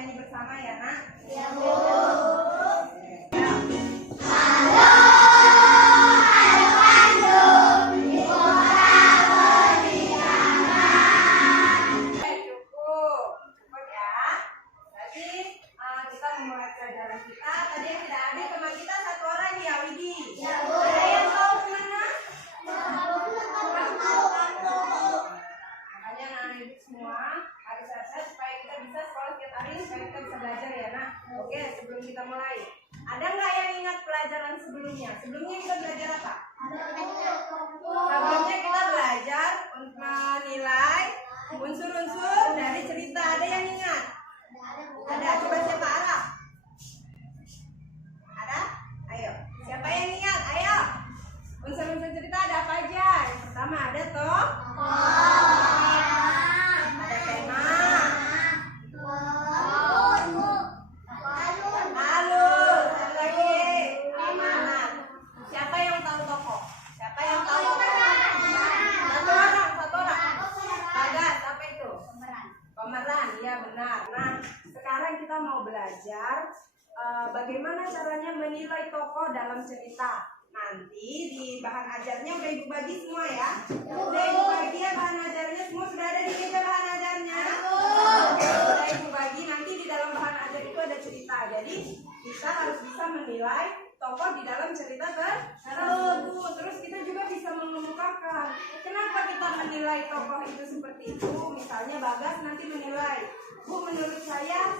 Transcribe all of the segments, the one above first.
nyanyi bersama ya, Nak? Ya, Bu. Sebelum kita mulai, ada nggak yang ingat pelajaran sebelumnya? Sebelumnya kita belajar apa? Sebelumnya kita belajar menilai unsur-unsur dari cerita. Ada yang ingat? Ada. Coba siapa Araf? Ada? Ayo. Siapa yang ingat? Ayo. Unsur-unsur cerita ada apa aja? Yang pertama ada toh. Ada tema. Kita mau belajar bagaimana caranya menilai tokoh dalam cerita. Nanti di bahan ajarnya udah Ibu bagi semua ya. Udah Ibu bagi ya bahan ajarnya, semua sudah ada di meja bahan ajarnya. Udah Ibu bagi, nanti di dalam bahan ajar itu ada cerita. Jadi kita harus bisa menilai tokoh di dalam cerita tersebut. Terus kita juga bisa mengemukakan kenapa kita menilai tokoh itu seperti itu. Misalnya Bagas nanti menilai, Bu, menurut saya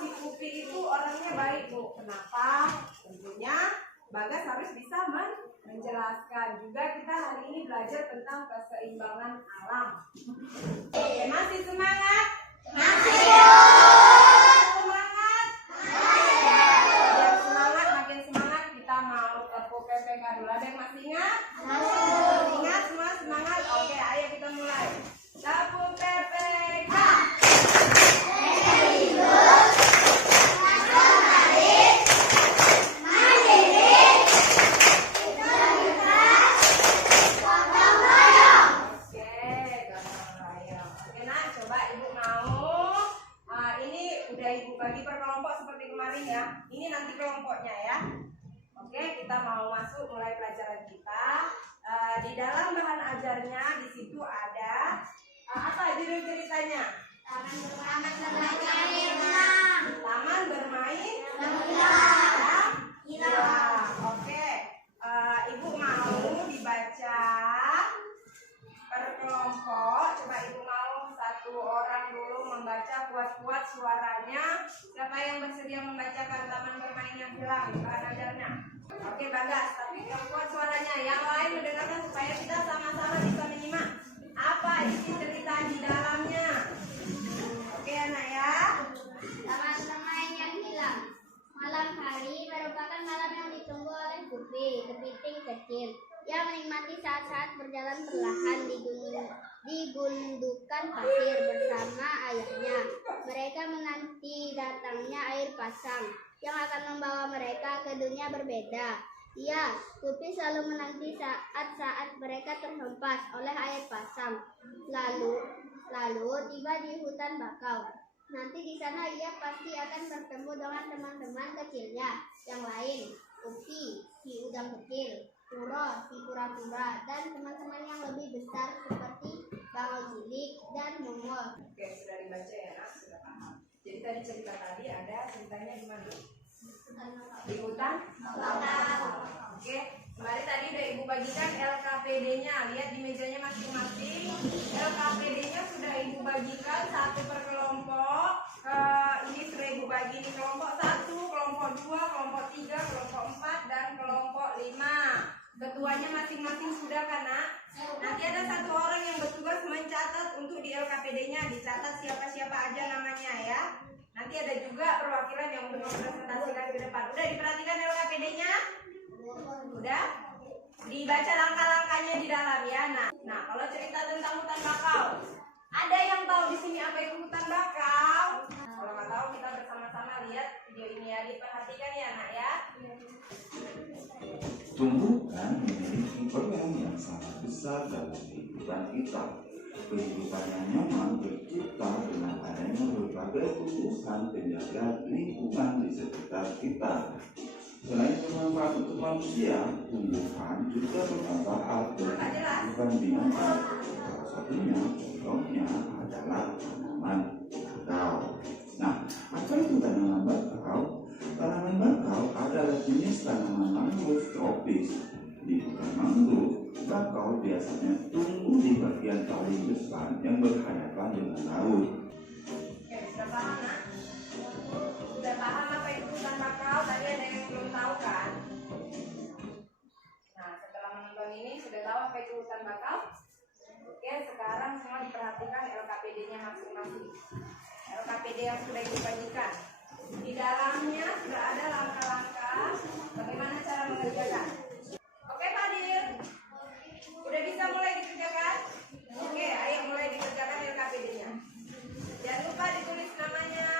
si Upi itu orangnya baik, Bu. Kenapa? Tentunya Bagas harus bisa menjelaskan. Juga kita hari ini belajar tentang keseimbangan alam. Oke, masih semangat? Masih. Semangat? Biar semangat, makin semangat kita mau ke PPK dulu. Ada yang masih ingat? Masih. Ingat semua semangat? Oke, ayo kita mulai. Sapu PPK. Ini nanti kelompoknya ya. Oke, kita mau masuk mulai pelajaran kita. Di dalam bahan ajarnya di situ ada apa judul ceritanya? Taman bermain hilang. Oke, Ibu mau dibaca per kelompok. Coba Ibu mau satu orang dulu membaca kuat-kuat suaranya. Siapa yang bersedia membacakan Taman Bermain yang Hilang bahan ajarnya? Oke, Bagas, tapi yang kuat suaranya. Yang lain mendengarkan supaya kita sama-sama bisa menyimak apa isi cerita di dalamnya. Oke, anak ya. Taman Bermain yang Hilang. Malam hari merupakan malam yang ditunggu oleh Gupi, kepiting kecil, yang menikmati saat-saat berjalan perlahan di gundukan pasir bersama ayahnya. Mereka menanti datangnya air pasang yang akan membawa mereka ke dunia berbeda. Ya, Gupi selalu menanti saat-saat mereka terhempas oleh air pasang. Lalu tiba di hutan bakau. Nanti di sana ia pasti akan bertemu dengan teman-teman kecilnya yang lain. Upi, si udang kecil, Kuro, si kura-kura, dan teman-teman yang lebih besar seperti bangau cilik dan mungol. Oke, sudah dibaca ya, Nak? Sudah paham. Jadi tadi cerita tadi ada ceritanya di mana? Di hutan? Oke, kembali tadi udah Ibu bagikan LKPD-nya. Lihat di mejanya masing-masing. LKPD-nya sudah Ibu bagikan satu per kelompok. Ini sudah Ibu bagi di kelompok 1, kelompok 2, kelompok 3, kelompok 4, dan kelompok 5. Ketuanya masing-masing sudah kan, Nak? Nanti ada satu orang yang bertugas mencatat untuk di LKPD-nya. Dicatat siapa-siapa aja namanya ya. Nanti ada juga perwakilan yang untuk mempresentasikan ke depan. Udah diperhatikan LKPD-nya? Udah? Dibaca langkah-langkahnya di dalam ya. Nah, kalau cerita tentang hutan bakau, ada yang tahu di sini apa itu hutan bakau? Kalau nggak tahu kita bersama-sama lihat video ini ya. Diperhatikan ya, Nak ya. Tumbuhan memiliki peran yang sangat besar dalam kehidupan kita. Kehidupan yang nyaman tercipta dengan adanya berbagai tumbuhan penjaga lingkungan di sekitar kita. Selain bermanfaat untuk manusia, tumbuhan juga bermanfaat bagi kehidupan binatang. Salah satunya contohnya adalah tanaman bakau. Nah, apa itu tanaman bakau? Tanaman bakau adalah jenis tanaman mangrove tropis. Di hutan mangrove, bakau biasanya tumbuh di bagian paling depan yang berhadapan dengan laut. Oke, sudah paham nak? Sudah paham apa itu hutan bakau? Tadi ada yang belum tahu kan? Nah, setelah menonton ini sudah tahu apa itu hutan bakau? Oke, sekarang semua diperhatikan LKPD-nya masing-masing. LKPD yang sudah dibagikan. Di dalamnya sudah ada langkah-langkah bagaimana cara mengerjakan. Oke, Fadil? Udah bisa mulai dikerjakan? Oke, ayo mulai dikerjakan LKPD-nya. Jangan lupa ditulis namanya.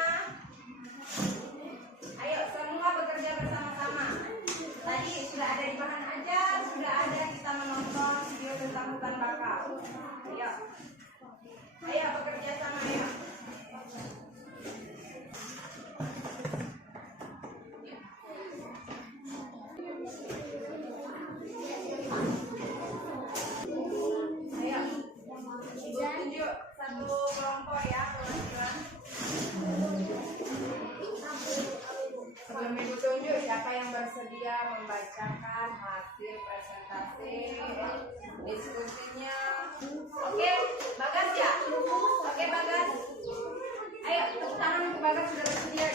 Ayo, semua bekerja bersama-sama. Tadi sudah ada di bahan ajar, sudah ada kita menonton video tentang hutan bakau. Ayo, ayo bekerja sama ya. Tunjuk satu kelompok ya, teman-teman. Sebelum Ibu tunjuk, siapa yang bersedia membacakan hasil presentasi diskusinya? Oke, Bagas ya? Oke, Bagas. Ayo, tepuk tangan untuk Bagas sudah bersedia.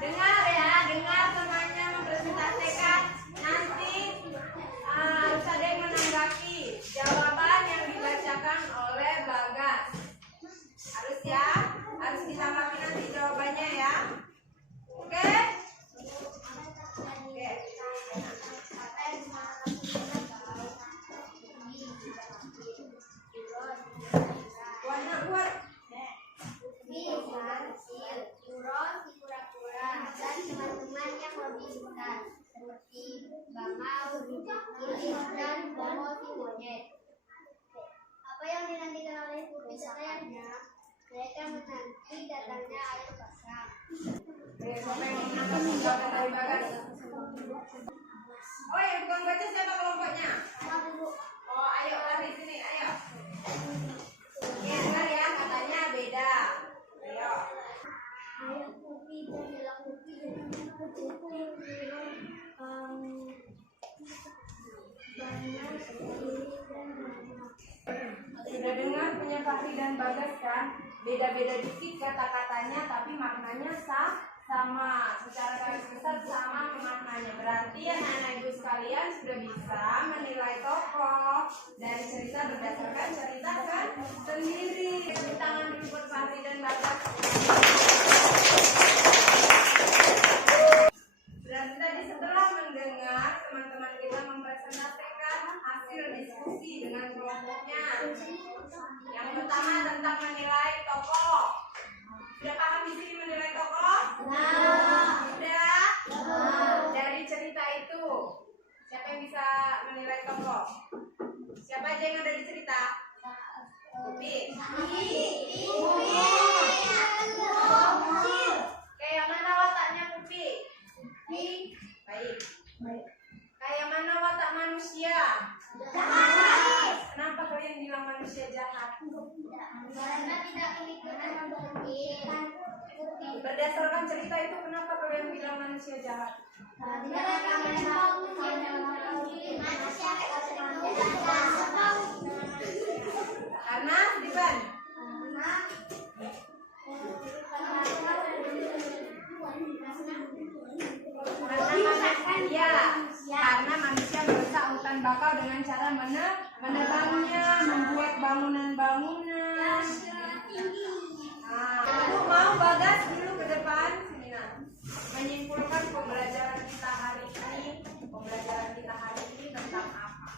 Dengar ya, dengar semuanya mempresentasikan. Nanti harus ada yang menanggapi jawaban yang dibacakan oleh Bagas. Harus ya, harus ditanggapi nanti jawabannya ya. Oke? Oke. Warna buat. Dan teman-teman yang lebih besar seperti bangau, ilis, dan bomo si monyet. Apa yang dinantikan oleh putri sayangnya? Mereka menanti datangnya air pasang. Oke, siapa yang menanggapi jawaban dari Bagas? Oh ya, bukan baca siapa kelompoknya? Oh, ayo lari sini, ayo. Oke, dengar ya, katanya beda. Ayo. Air putih dan gelap putih Sudah dengar punya Fahri dan Bagas kan? Beda-beda dikit kata-katanya, tapi maknanya sama. Secara garis besar sama maknanya. Berarti anak-anak ibu sekalian sudah bisa menilai tokoh dari cerita berdasarkan cerita kan sendiri. Tepuk tangan dulu buat Fahri dan Bagas. Berarti tadi setelah mendengar teman-teman kita mempresentasikan hasil diskusi dengan kelompoknya. Yang pertama tentang menilai tokoh. Sudah paham di sini menilai tokoh? Sudah? Dari cerita itu, siapa yang bisa menilai tokoh? Siapa aja yang ada di cerita? Upi. Kayak mana wataknya Pupi? Baik. Kayak mana watak manusia? Jahat. Kenapa kalian bilang manusia jahat? karena tidak memikirkan Berdasarkan cerita itu, kenapa kalian bilang manusia jahat? Karena Diban. Karena manusia merusak hutan bakau dengan cara menebangnya, membuat bangunan-bangunan. Ibu mau Bagas dulu ke depan sini nah. Menyimpulkan pembelajaran kita hari ini. Pembelajaran kita hari ini tentang apa?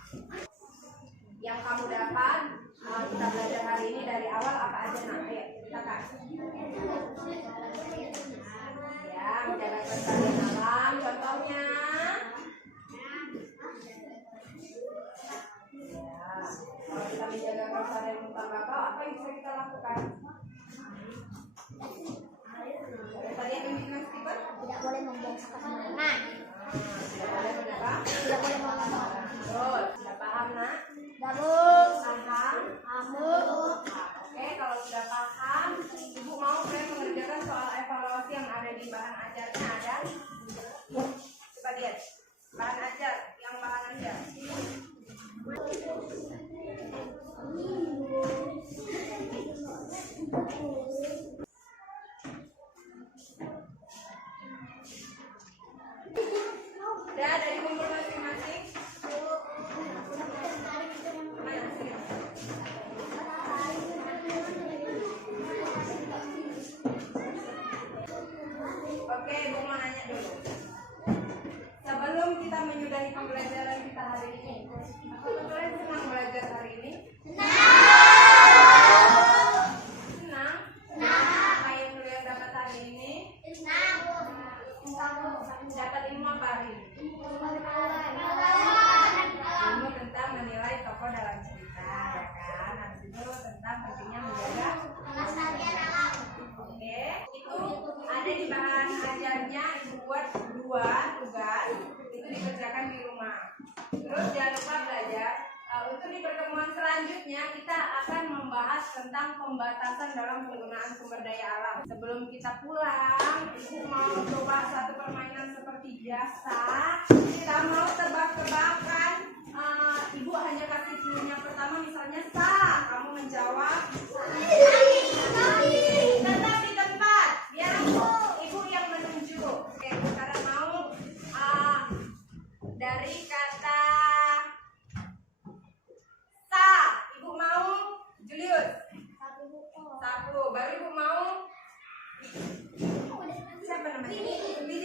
Yang kamu dapat kita belajar hari ini dari awal apa aja nah? Ayo ceritakan. Ya, menjaga kelestarian alam. Contohnya menyudahi pembelajaran kita hari ini? Apakah kalian senang belajar hari ini? Senang? Apa yang kalian dapat hari ini? Dapat ilmu apa hari ini? Ilmu tentang menilai tokoh dalam cerita, ya kan? Habis itu tentang pentingnya menjaga. Oke, itu ada di bahan ajarnya. Ibu buat 2 tugas, itu dikerjakan di rumah. Terus jangan lupa belajar. Untuk di pertemuan selanjutnya kita akan membahas tentang pembatasan dalam penggunaan sumber daya alam. Sebelum kita pulang, ibu mau coba satu permainan seperti biasa. Kita mau tebak-tebakan. Ibu hanya kasih clue-nya pertama, misalnya sa, kamu menjawab tetap di tempat, biar ibu yang menunjuk. Oke, sekarang mau dari kata sa, ibu mau Julius sapu, baru ibu mau siapa namanya? Lili.